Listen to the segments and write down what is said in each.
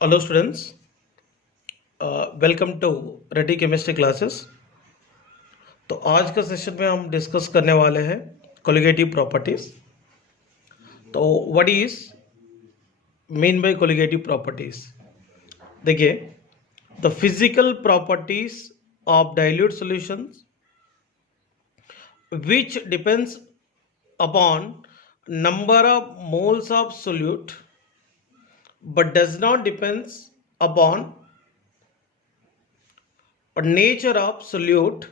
Hello students, welcome to ready chemistry classes. तो आज का सेशन में हम डिस्कस करने वाले हैं कोलिगेटिव प्रॉपर्टीज। तो what is mean by colligative properties? देखिए, the physical properties of dilute solutions which depends upon number of moles of solute but does not depends upon nature of solute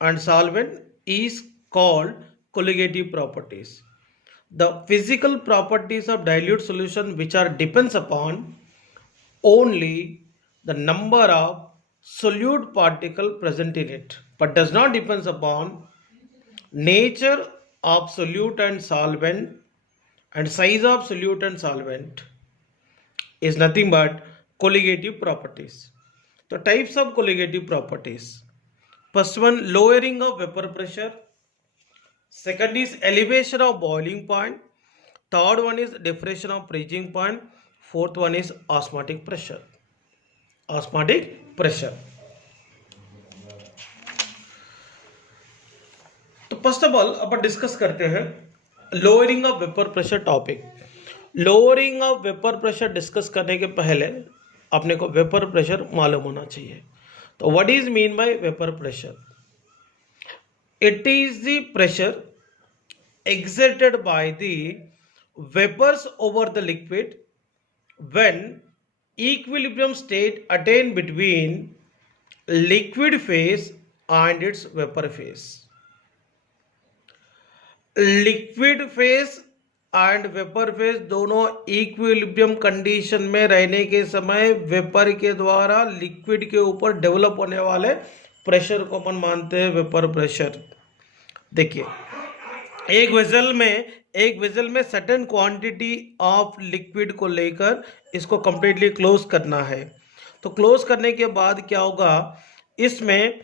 and solvent is called colligative properties. The physical properties of dilute solution which are depends upon only the number of solute particle present in it but does not depends upon nature of solute and solvent and size of solute and solvent is nothing but colligative properties. The types of colligative properties: first one, lowering of vapor pressure. Second is elevation of boiling point. Third one is depression of freezing point. Fourth one is osmotic pressure. Osmotic pressure. तो first of all upon discuss करते हैं lowering of vapour pressure topic. Lowering of vapour pressure discuss करने के पहले अपने को vapour pressure मालूम होना चाहिए। तो what is mean bye vapour pressure? It is the pressure exerted by the vapors over the liquid when equilibrium state attained between liquid phase and its vapor phase. Liquid phase and vapour phase दोनों equilibrium condition में रहने के समय vapour के द्वारा liquid के ऊपर develop होने वाले प्रेशर को अपन मानते हैं वेपर प्रेशर। देखिए, एक वेजल में सर्टेन क्वांटिटी ऑफ लिक्विड को लेकर इसको कंप्लीटली क्लोज करना है। तो क्लोज करने के बाद क्या होगा, इसमें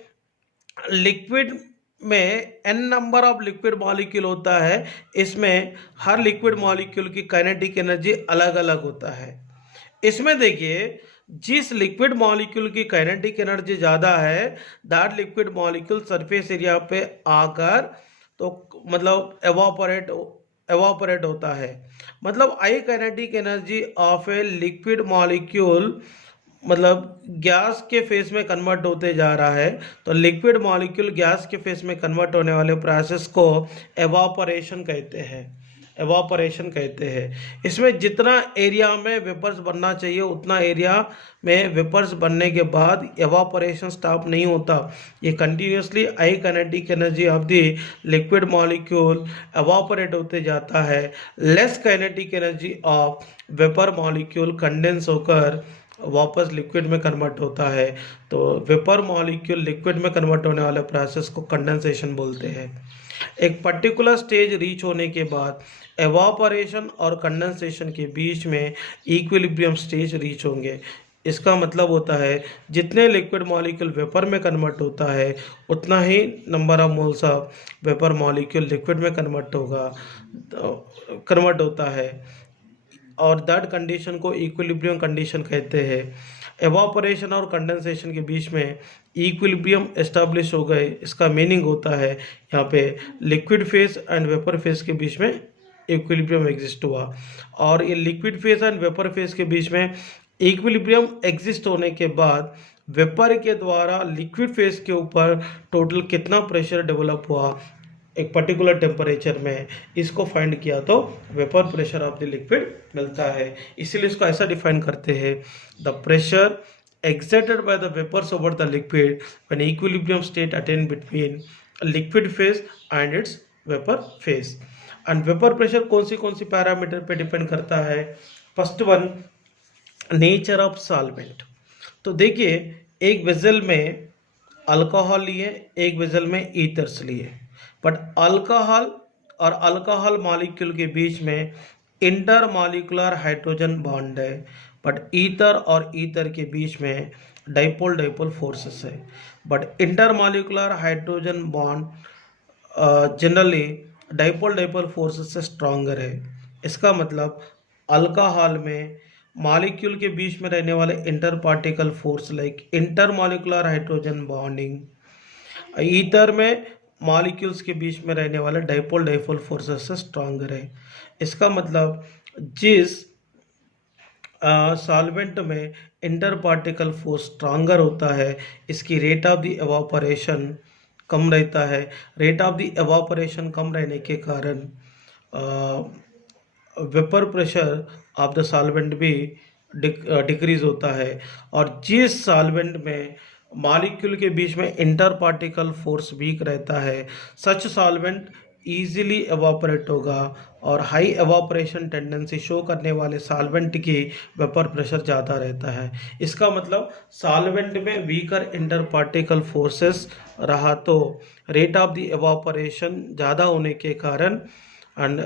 लिक्विड में n number of liquid molecule होता है। इसमें हर लिक्विड मॉलिक्यूल की काइनेटिक एनर्जी अलग अलग होता है। इसमें देखिए, जिस लिक्विड मॉलिक्यूल की काइनेटिक एनर्जी ज़्यादा है that liquid molecule surface area पे आकर तो मतलब एवापोरेट होता है। मतलब high kinetic energy of a liquid molecule मतलब गैस के फेस में कन्वर्ट होते जा रहा है। तो लिक्विड मॉलिक्यूल गैस के फेस में कन्वर्ट होने वाले प्रोसेस को एवापोरेशन कहते हैं। इसमें जितना एरिया में वेपर्स बनना चाहिए उतना एरिया में वेपर्स बनने के बाद एवापोरेशन स्टॉप नहीं होता। ये continuously high kinetic energy of the liquid molecule evaporate होते जाता है। Less kinetic energy of vapour molecule condense होकर वापस लिक्विड में कन्वर्ट होता है। तो वेपर मॉलिक्यूल लिक्विड में कन्वर्ट होने वाले प्रोसेस को कंडेंसेशन बोलते हैं। एक पर्टिकुलर स्टेज रीच होने के बाद एवापोरेशन और कंडेंसेशन के बीच में इक्विलिब्रियम स्टेज रीच होंगे। इसका मतलब होता है जितने लिक्विड मॉलिक्यूल वेपर में कन्वर्ट होता है उतना ही number of moles of vapour molecule liquid में कन्वर्ट होता है और दैट कंडीशन को इक्विलिब्रियम कंडीशन कहते हैं। एवापोरेशन और कंडेंसेशन के बीच में इक्विलिब्रियम एस्टैब्लिश हो गए, इसका मीनिंग होता है यहाँ पे liquid phase and vapour phase के बीच में इक्विलिब्रियम एग्जिस्ट हुआ। और ये liquid phase and vapour phase के बीच में इक्विलिब्रियम एग्जिस्ट होने के बाद वेपर के द्वारा लिक्विड फेज के ऊपर टोटल कितना प्रेशर डेवलप हुआ एक पर्टिकुलर टेम्परेचर में, इसको फाइंड किया तो vapour pressure of the liquid मिलता है। इसीलिए इसको ऐसा डिफाइन करते हैं, the pressure exerted by the vapors over the liquid when equilibrium state attained between liquid phase and its vapor phase। and vapor pressure कौन सी पैरामीटर पे डिपेंड करता है? First one, nature of solvent. तो देखिए, एक vessel में alcohol लिए, एक वेजल में ईथर्स लिए, बट अल्कोहल और अल्कोहल मॉलिक्यूल के बीच में इंटरमॉलिक्यूलर हाइड्रोजन बॉन्ड है, बट ईथर और ईथर के बीच में डाइपोल फोर्सेस है। But intermolecular hydrogen bond generally dipole forces से स्ट्रॉन्गर है। इसका मतलब अल्कोहल में मॉलिक्यूल के बीच में रहने वाले inter particle force like intermolecular hydrogen bonding. Ether में मॉलिक्यूल्स के बीच में रहने वाले डाइपोल डाइपोल फोर्सेस से स्ट्रांगर है। इसका मतलब जिस सॉल्वेंट में इंटर पार्टिकल फोर्स स्ट्रांगर होता है, इसकी रेट ऑफ द एवापोरेशन कम रहता है। रेट ऑफ द एवापोरेशन कम रहने के कारण vapour pressure of the solvent भी डिक्रीज होता है। और जिस सॉल्वेंट में मॉलिक्यूल के बीच में इंटर पार्टिकल फोर्स वीक रहता है, सच सॉल्वेंट इजीली एवापोरेट होगा। और हाई एवापोरेशन टेंडेंसी शो करने वाले सॉल्वेंट की वेपर प्रेशर ज़्यादा रहता है। इसका मतलब सॉल्वेंट में वीकर इंटर पार्टिकल फोर्सेस रहा तो रेट ऑफ द एवापोरेशन ज़्यादा होने के कारण एंड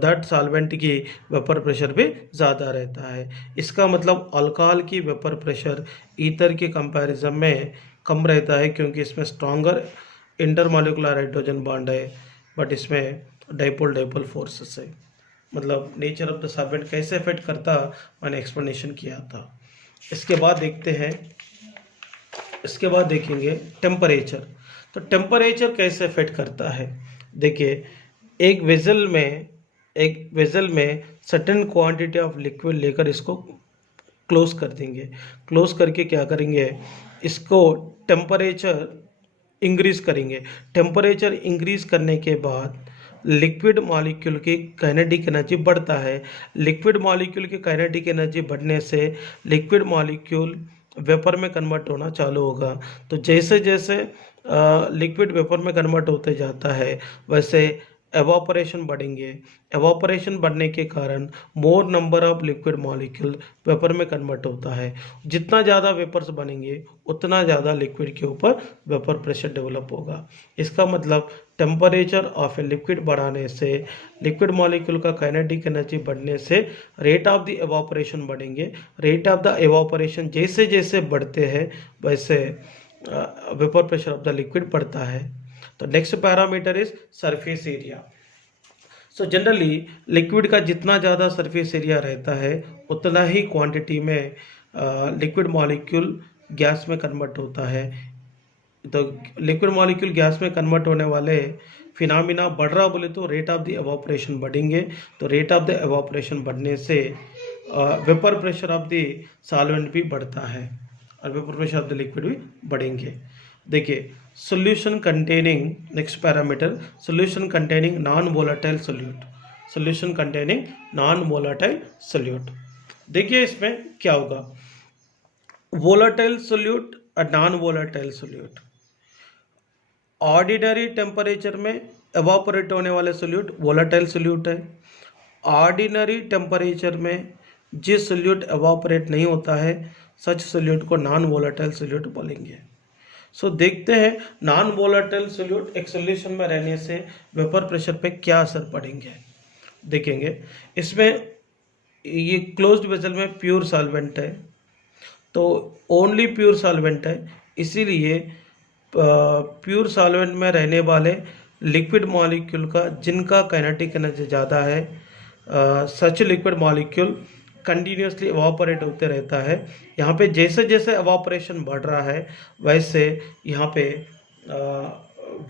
दैट सॉल्वेंट की वेपर प्रेशर भी ज़्यादा रहता है। इसका मतलब अल्कोहल की वेपर प्रेशर ईथर के कंपैरिजन में कम रहता है, क्योंकि इसमें स्ट्रॉन्गर इंटरमॉलिक्यूलर हाइड्रोजन बॉन्ड है, बट इसमें डाइपोल डाइपोल फोर्सेस है। मतलब नेचर ऑफ द सॉल्वेंट कैसे इफेक्ट करता मैंने एक्सप्लेनेशन किया था। इसके बाद देखते हैं, इसके बाद देखेंगे टेम्परेचर। तो टेम्परेचर कैसे इफेक्ट करता है। देखिए, एक वेजल में सर्टेन क्वांटिटी ऑफ लिक्विड लेकर इसको क्लोज कर देंगे। क्लोज करके क्या करेंगे, इसको टेम्परेचर इंक्रीज करेंगे। टेम्परेचर इंक्रीज करने के बाद लिक्विड मॉलिक्यूल की काइनेटिक एनर्जी बढ़ता है। लिक्विड मॉलिक्यूल की काइनेटिक एनर्जी बढ़ने से लिक्विड मॉलिक्यूल वेपर में कन्वर्ट होना चालू होगा। तो जैसे जैसे लिक्विड वेपर में कन्वर्ट होते जाता है, वैसे एवापोरेशन बढ़ेंगे। एवापोरेशन बढ़ने के कारण मोर number of liquid molecule vapour में कन्वर्ट होता है। जितना ज़्यादा वेपर्स बनेंगे उतना ज़्यादा लिक्विड के ऊपर वेपर प्रेशर डेवलप होगा। इसका मतलब टेम्परेचर ऑफ ए लिक्विड बढ़ाने से, लिक्विड मॉलिक्यूल का काइनेटिक एनर्जी बढ़ने से रेट ऑफ द एवापोरेशन बढ़ेंगे। रेट ऑफ द एवापोरेशन जैसे जैसे बढ़ते हैं वैसे vapour pressure of the liquid बढ़ता है। तो next parameter is surface area. So generally liquid का जितना ज़्यादा सरफेस एरिया रहता है उतना ही क्वांटिटी में लिक्विड मॉलिक्यूल गैस में कन्वर्ट होता है। तो लिक्विड मॉलिक्यूल गैस में कन्वर्ट होने वाले फिनोमिना बढ़ रहा बोले तो रेट ऑफ द एवापोरेशन बढ़ेंगे। तो रेट ऑफ द एवापोरेशन बढ़ने से vapour pressure of the solvent भी बढ़ता है और vapour pressure of the liquid भी बढ़ेंगे। देखिए, solution containing, next parameter, solution containing non volatile solute. Solution containing non volatile solute. देखिए इसमें क्या होगा, वोलेटाइल सोल्यूट और non volatile solute. Ordinary temperature में एवापोरेट होने वाले सोल्यूट वोलेटाइल सोल्यूट है। ऑर्डिनरी टेम्परेचर में जिस सोल्यूट एवापोरेट नहीं होता है सच सोल्यूट को नॉन वोलेटाइल सोल्यूट बोलेंगे। सो देखते हैं नॉन वोलेटाइल सोल्यूट एक सोल्यूशन में रहने से वेपर प्रेशर पे क्या असर पड़ेंगे देखेंगे। इसमें ये क्लोज्ड वेसल में प्योर सॉल्वेंट है, तो ओनली प्योर सॉल्वेंट है, इसीलिए प्योर सॉल्वेंट में रहने वाले लिक्विड मॉलिक्यूल का जिनका काइनेटिक एनर्जी ज़्यादा है, सच लिक्विड मॉलिक्यूल कंटिन्यूसली एवापोरेट होते रहता है। यहाँ पे जैसे जैसे एवापोरेशन बढ़ रहा है वैसे यहाँ पे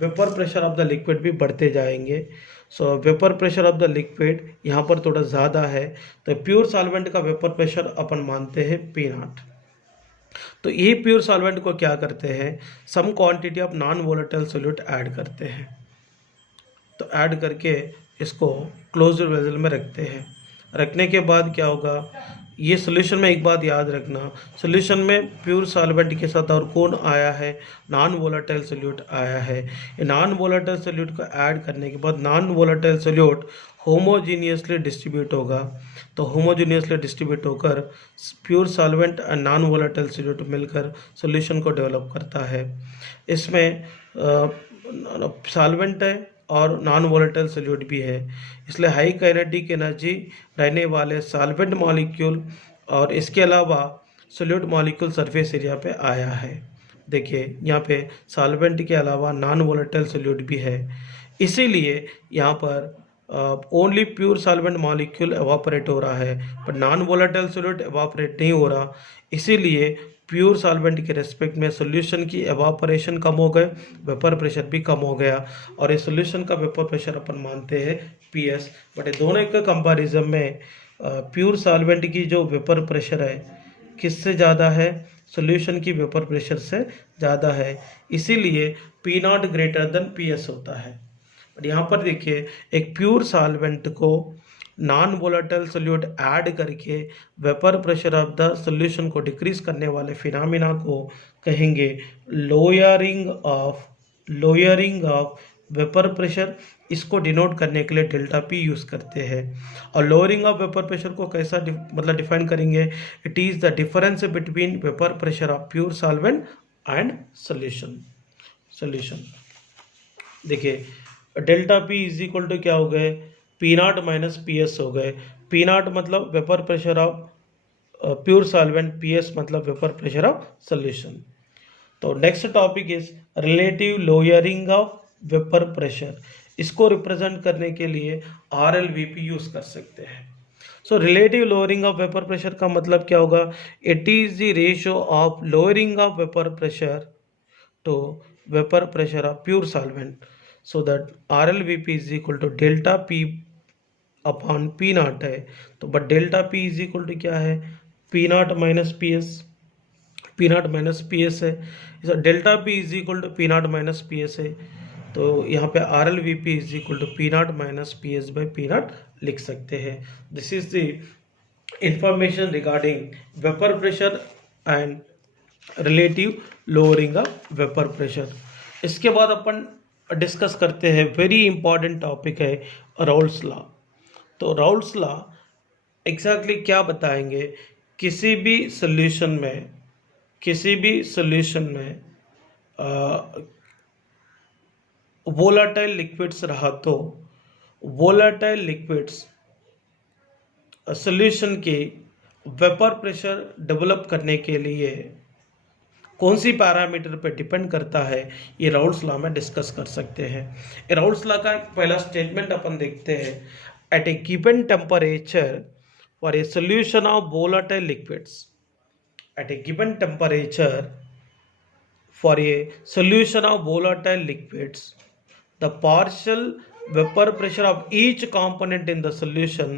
vapour pressure of the liquid भी बढ़ते जाएंगे। सो vapour pressure of the liquid यहाँ पर थोड़ा ज़्यादा है, तो प्योर सॉल्वेंट का वेपर प्रेशर अपन मानते हैं P0। तो ये प्योर सॉल्वेंट को क्या करते हैं, some quantity of non volatile solute add करते हैं। तो ऐड करके इसको क्लोज्ड वेसल में रखते हैं। रखने के बाद क्या होगा, ये सोल्यूशन में एक बात याद रखना, सोल्यूशन में प्योर सॉल्वेंट के साथ और कौन आया है, नॉन वोलेटाइल सोल्यूट आया है। ये नॉन वोलेटाइल सोल्यूट को ऐड करने के बाद non volatile solute homogeneously distribute होगा। तो होमोजीनियसली डिस्ट्रीब्यूट होकर प्योर सॉल्वेंट और नॉन वोलेटाइल सोल्यूट मिलकर सोल्यूशन को डेवलप करता है। इसमें सॉल्वेंट है और नॉन वोलेटाइल सोल्यूट भी है, इसलिए हाई काइनेटिक एनर्जी रहने वाले सॉल्वेंट मॉलिक्यूल और इसके अलावा सोल्यूट मॉलिक्यूल सरफेस एरिया पे आया है। देखिए यहाँ पे सॉल्वेंट के अलावा नॉन वोलेटाइल सोल्यूट भी है, इसीलिए यहाँ पर only pure solvent molecule evaporate हो रहा है, पर नॉन वोलेटाइल सॉल्यूट एवापोरेट नहीं हो रहा। इसीलिए प्योर सॉल्वेंट के रेस्पेक्ट में सॉल्यूशन की एवापोरेशन कम हो गए, वेपर प्रेशर भी कम हो गया, और इस सॉल्यूशन का वेपर प्रेशर अपन मानते हैं पीएस। बट ये दोनों के कंपैरिजन में प्योर सॉल्वेंट की जो वेपर प्रेशर है किससे ज़्यादा है, सॉल्यूशन की वेपर प्रेशर से ज़्यादा है, इसीलिए P not greater than P S होता है। बट यहाँ पर देखिए, एक प्योर सॉल्वेंट को नॉन वोलेटाइल सोल्यूट ऐड करके vapour pressure of the solution को डिक्रीज करने वाले फिनोमेना को कहेंगे लोअरिंग ऑफ वेपर प्रेशर। इसको डिनोट करने के लिए डेल्टा पी यूज़ करते हैं। और लोअरिंग ऑफ वेपर प्रेशर को कैसा मतलब डिफाइन करेंगे, it is the difference between vapour pressure of pure solvent and solution. देखिए, delta P is equal to क्या हो गए, P naught minus P S हो गए। पी नॉट मतलब vapour pressure of pure solvent, P S मतलब vapour pressure of solution. तो next topic is relative lowering of vapour pressure. इसको represent करने के लिए R L V P use कर सकते हैं। So relative lowering of vapour pressure का मतलब क्या होगा, it is the ratio of lowering of vapour pressure to vapour pressure of pure solvent, so that R L V P is equal to delta P upon P naught है। तो but delta P is equal to क्या है, P naught minus P S, P naught minus P S है। Delta P is equal to P naught minus P S है, तो यहाँ पे R L V P is equal to P naught minus P S by P naught लिख सकते हैं। This is the information regarding vapour pressure and relative lowering of vapour pressure. इसके बाद अपन डिस्कस करते हैं वेरी इंपॉर्टेंट टॉपिक है Raoult's law. तो राउल्स लॉ एग्जैक्टली क्या बताएंगे, किसी भी सॉल्यूशन में वोलाटाइल लिक्विड्स रहा तो वोलाटाइल लिक्विड्स सॉल्यूशन के वेपर प्रेशर डेवलप करने के लिए कौन सी पैरामीटर पे डिपेंड करता है, ये राउल्स लॉ में डिस्कस कर सकते हैं। राउल्स लॉ का पहला स्टेटमेंट अपन देखते हैं, at a given temperature for a solution of volatile liquids, at a given temperature for a solution of volatile liquids the partial vapor pressure of each component in the solution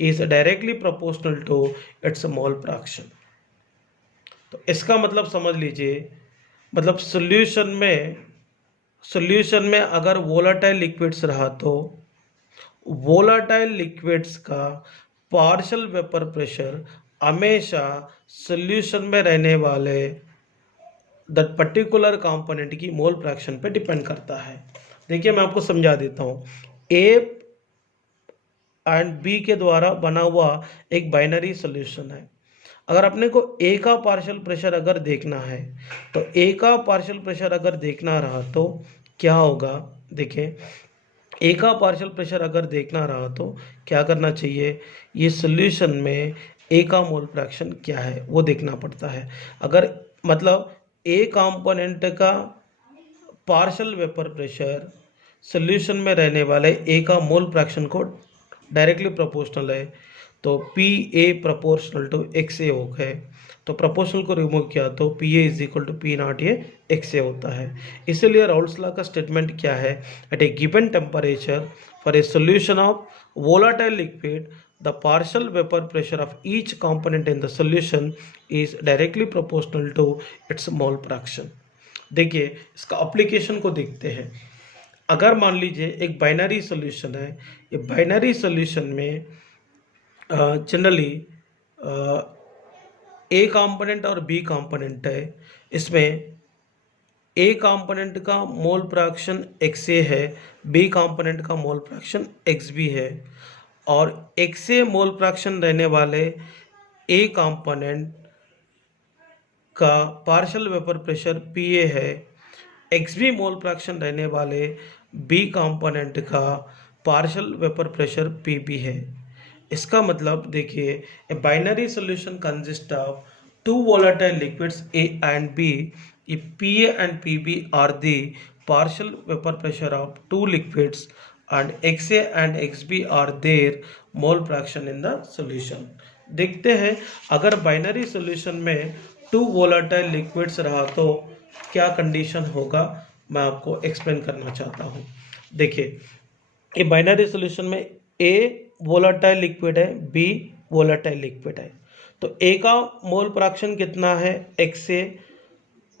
is directly proportional to its mole fraction। तो इसका मतलब समझ लीजिए, मतलब solution में अगर volatile liquids रहा तो वोलाटाइल लिक्विड्स का पार्शियल वेपर प्रेशर हमेशा सॉल्यूशन में रहने वाले दैट पर्टिकुलर कंपोनेंट की मोल फ्रैक्शन पे डिपेंड करता है। देखिए, मैं आपको समझा देता हूँ। ए एंड बी के द्वारा बना हुआ एक बाइनरी सॉल्यूशन है। अगर अपने को ए का पार्शियल प्रेशर अगर देखना है, तो ए का पार्शियल प्रेशर अगर देखना रहा तो क्या होगा, देखिए, ए का पार्शियल प्रेशर अगर देखना रहा तो क्या करना चाहिए, ये सॉल्यूशन में ए का मोल फ्रैक्शन क्या है वो देखना पड़ता है। अगर मतलब ए कंपोनेंट का पार्शियल वेपर प्रेशर सॉल्यूशन में रहने वाले ए का मोल फ्रैक्शन को डायरेक्टली प्रोपोर्शनल है, तो P A proportional to X A हो गए। तो प्रोपोर्शनल को रिमूव किया तो P A is equal to P naught A X A होता है। इसीलिए राउल्स लॉ का स्टेटमेंट क्या है, at a given temperature for a solution of volatile liquid the partial vapor pressure of each component in the solution is directly proportional to its mole fraction। देखिए, इसका application को देखते हैं। अगर मान लीजिए एक बाइनरी सॉल्यूशन है, ये बाइनरी सॉल्यूशन में जनरली ए कंपोनेंट और बी कंपोनेंट है। इसमें ए कंपोनेंट का मोल फ्रैक्शन एक्स ए है, बी कंपोनेंट का मोल फ्रैक्शन एक्स बी है, और एक्स ए मोल फ्रैक्शन रहने वाले ए कंपोनेंट का partial vapour pressure P A है, एक्स बी मोल फ्रैक्शन रहने वाले बी कंपोनेंट का partial vapour pressure P B है। इसका मतलब देखिए, a binary solution consist of two volatile liquids A and B. If PA and PB are the partial vapor pressure of two liquids and XA and XB are their mole fraction in the solution. देखते हैं अगर binary solution में 2 volatile liquids रहा तो क्या condition होगा, मैं आपको एक्सप्लेन करना चाहता हूँ। देखिए ये बाइनरी सॉल्यूशन में A वोलेटाइल लिक्विड है, B वोलेटाइल लिक्विड है, तो A का मोल फ्रैक्शन कितना है XA,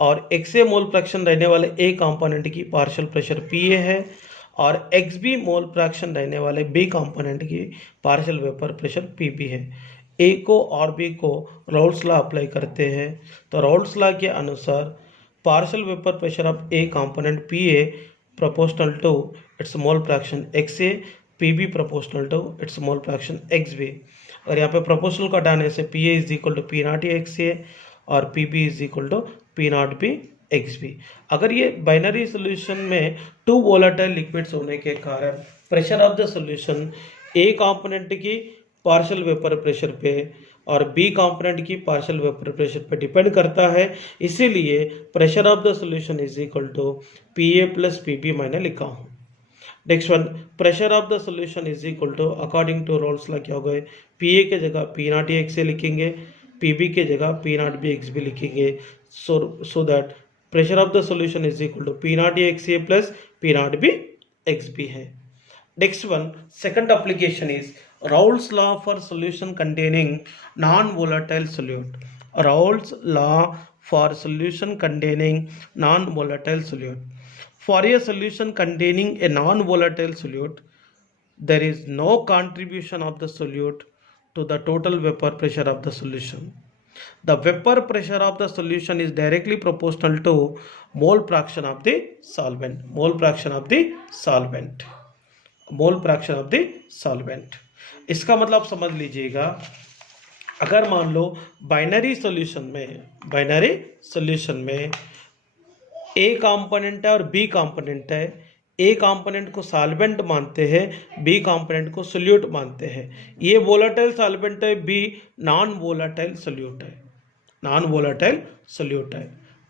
और XA मोल फ्रैक्शन रहने वाले A कंपोनेंट की पार्शियल प्रेशर PA है, और XB मोल फ्रैक्शन रहने वाले B कंपोनेंट की पार्शियल वेपर प्रेशर PB है। A को और B को राउल्स लॉ अप्लाई करते हैं, तो राउल्स लॉ के अनुसार partial vapour pressure of A component PA proportional to its mole fraction XA, PB proportional to its mole fraction XB। और यहाँ पे प्रोपोर्शनल को हटाने से PA is equal to P0 XA और PB is equal to P0 B XB। अगर ये binary solution में 2 वोलेटाइल लिक्विड्स होने के कारण pressure of the solution A component की पार्शियल वेपर प्रेशर पे और B कंपोनेंट की पार्शियल वेपर प्रेशर पे डिपेंड करता है, इसीलिए pressure of the solution is equal to PA plus PB मैंने लिखा हूँ। Next one, pressure of the solution is equal to according to Raoult's law क्या हो गए, PA के जगह P0 XA लिखेंगे, PB के जगह P0 B XB लिखेंगे, so that pressure of the solution is equal to P0 XA plus P0 B XB है। Next one, second application is Raoult's law for solution containing non-volatile solute. Raoult's law for solution containing non-volatile solute. For a solution containing a non-volatile solute, there is no contribution of the solute to the total vapor pressure of the solution. The vapor pressure of the solution is directly proportional to mole fraction of the solvent. Mole fraction of the solvent. Mole fraction of the solvent. इसका मतलब समझ लीजिएगा, अगर मान लो binary solution में A component है और B component है, A कंपोनेंट को सॉल्वेंट मानते हैं, B कंपोनेंट को सोल्यूट मानते हैं। ये वोलेटाइल सॉल्वेंट है, B नॉन वोलेटाइल सोल्यूट है,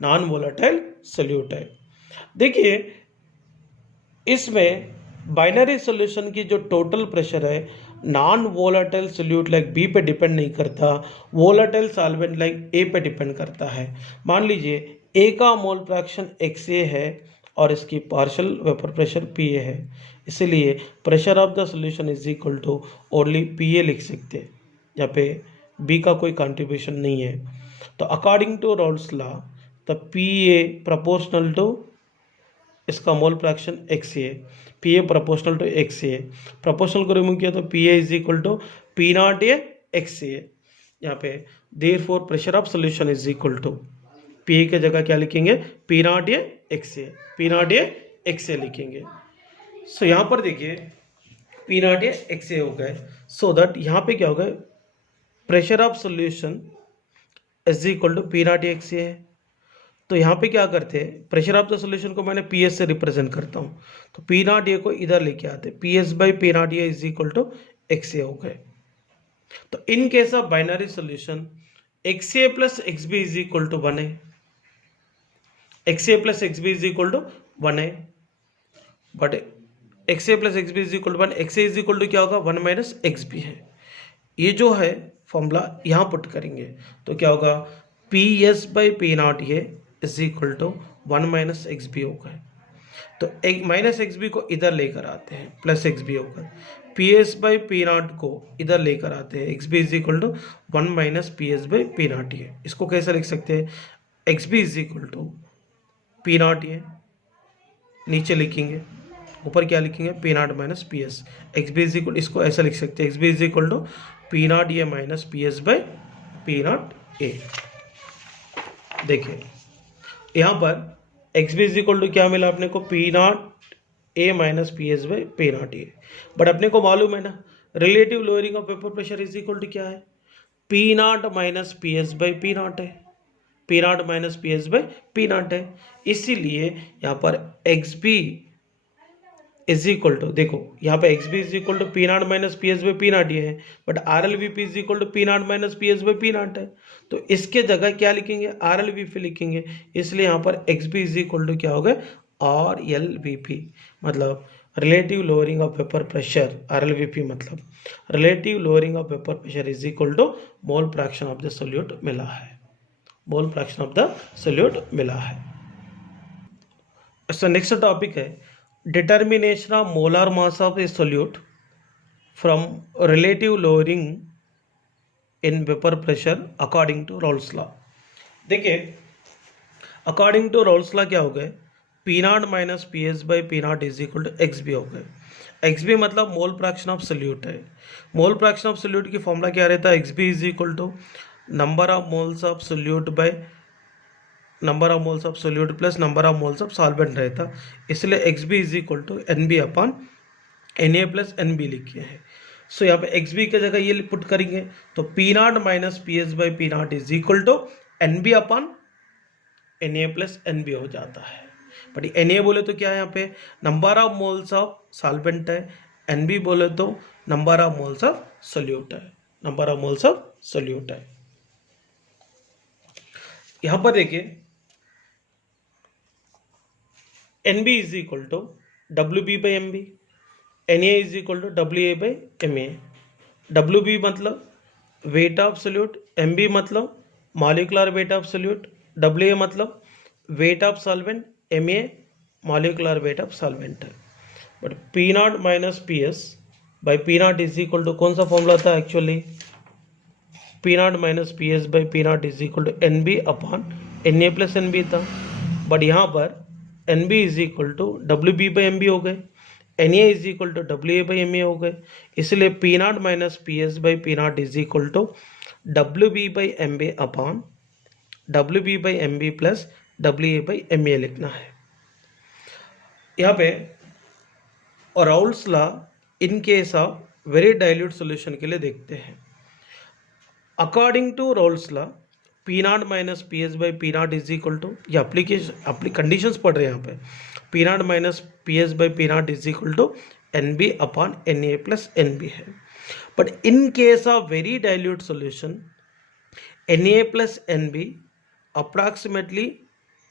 नॉन वोलेटाइल सोल्यूट है। देखिए इसमें बाइनरी सॉल्यूशन की जो टोटल प्रेशर है non volatile solute like B पे डिपेंड नहीं करता, वोलेटाइल सॉल्वेंट लाइक A पे डिपेंड करता है। मान लीजिए A का मोल फ्रैक्शन XA है और इसकी पार्शियल वेपर प्रेशर PA है, इसलिए pressure of the solution is equal to only PA लिख सकते हैं, यहाँ पे B का कोई कंट्रीब्यूशन नहीं है। तो according to Raoult's law the PA proportional to इसका mole fraction XA, PA proportional to XA, proportional को रिमूव किया तो PA is equal to P0 XA। यहाँ पे therefore pressure of solution is equal to PA के जगह क्या लिखेंगे, P0 XA लिखेंगे। सो यहाँ पर देखिए P0 XA हो गए, सो दैट यहाँ पे क्या हो गए, pressure of solution is equal to P0 XA है। तो यहाँ पे क्या करते हैं, प्रेशर ऑफ द सॉल्यूशन को मैंने PS से रिप्रेजेंट करता हूँ, तो P0 को इधर लेके आते, PS by P0 is equal to XA हो गए। तो in case of binary solution XA plus XB is equal to 1 है, XA plus XB is equal to 1 है, but XA plus XB is equal to 1, XA is equal to क्या होगा 1 minus XB है। ये जो है फॉर्मूला यहाँ put करेंगे तो क्या होगा, PS बाई P0 ये is equal to 1 minus XB होगा। तो एक माइनस XB को इधर लेकर आते हैं, प्लस XB होगा, PS बाई P0 को इधर लेकर आते हैं, XB is equal to 1 minus PS by P0 ये। इसको कैसे लिख सकते हैं, XB is equal to P0 ये, नीचे लिखेंगे, ऊपर क्या लिखेंगे P0 minus PS। XB is equal, इसको ऐसा लिख सकते हैं, XB is equal to P0 ये माइनस PS बाई P0 ए। देखिए यहाँ पर XB इज इक्वल टू क्या मिला अपने को, P0 A minus PS by P0 A. बट अपने को मालूम है ना relative lowering of vapour pressure is equal to क्या है, P0 minus PS by P0 है, P0 minus PS by P0 है। इसीलिए यहाँ पर XB इज इक्वल टू, देखो यहाँ पे XB is equal to P0 minus PS by P0 ये है, but RLVP is equal to P0 minus PS by P0 है, तो इसके जगह क्या लिखेंगे, RLVP लिखेंगे। इसलिए यहाँ पर XB इज इक्वल टू क्या हो गया, RLVP, मतलब relative lowering of vapour pressure RLVP मतलब relative lowering of vapour pressure is equal to mole fraction of the solute मिला है, mole fraction of the solute मिला है। इसका नेक्स्ट टॉपिक है determination of molar mass of a solute from relative lowering in vapour pressure according to Raoult's law. देखिए according to Raoult's law क्या हो गए, P0 minus P S by P naught is equal to x B हो गए। X B मतलब मोल fraction of solute है। Mole fraction of solute की formula क्या रहता है, X B is equal to number of moles of solute by number of moles of solute plus number of moles of solvent रहता, इसलिए X B is equal to N B upon N A plus N B लिखिए हैं। सो यहाँ पे x B की जगह ये put करेंगे तो P0 minus P S by P naught is equal to N B upon N A plus N B हो जाता है। बट एन ए बोले तो क्या है यहाँ पे number of moles of solvent है, एन बी बोले तो number of moles of solute है, number of moles of solute है। यहां पर देखिए N B is equal to W B by M B, N A is equal to W A by M A. W B मतलब weight of solute, M B मतलब molecular weight of solute, W A मतलब weight of solvent, M A molecular weight of solvent है। But P naught minus P S by P naught is equal to कौन सा formula था actually, P naught minus P S by P naught is equal to N B upon N A plus N B था। But यहाँ पर N B is equal to W B by M B हो गए, N A is equal to W A by M A हो गए, इसलिए P naught minus P S by P naught is equal to W B by M B upon W B by M B plus W A by M A लिखना है। यहाँ पे और Raoult's law in case of very dilute solution के लिए देखते हैं। According to Raoult's law P naught minus P S by P naught is equal to, ये एप्लीकेशन कंडीशंस पढ़ रहे हैं यहाँ पे, P naught minus P S by P naught is equal to N B upon N A plus N B है। But in case of very dilute solution N A plus N B approximately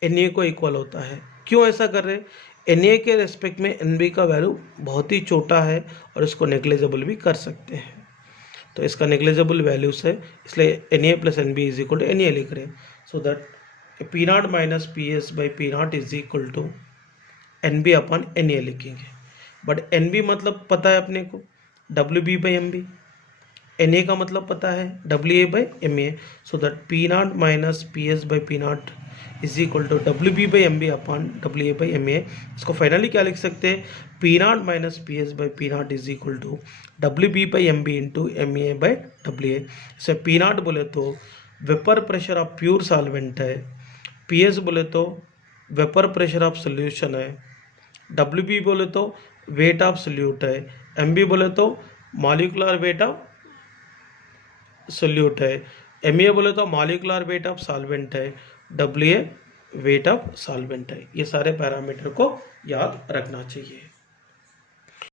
N A को equal होता है। क्यों ऐसा कर रहे हैं, N A के रेस्पेक्ट में एन बी का वैल्यू बहुत ही छोटा है और इसको नेग्लेजेबल भी कर सकते हैं, तो इसका नेग्लेजेबल वैल्यूज है, इसलिए N A plus N B is equal to N A लिख रहे हैं। So that P naught minus P S by P naught is equal to N B upon N A लिखेंगे। बट एन बी मतलब पता है अपने को W B by M B, N A का मतलब पता है W A by M A, so that P naught minus P S by P naught is equal to W B by M B upon W A by M A. इसको finally क्या लिख सकते हैं, P naught minus P S by P naught is equal to W B by M B into M A by W A. इसे P naught बोले तो vapour pressure of pure solvent है, P S बोले तो vapour pressure of solution है, W B बोले तो weight of solute है, एम बी बोले तो मॉलिक्यूलर वेट ऑफ सोल्यूट है, एम ए बोले तो मॉलिक्यूलर वेट ऑफ सॉल्वेंट है, W A wait of solvent है। ये सारे पैरामीटर को याद रखना चाहिए।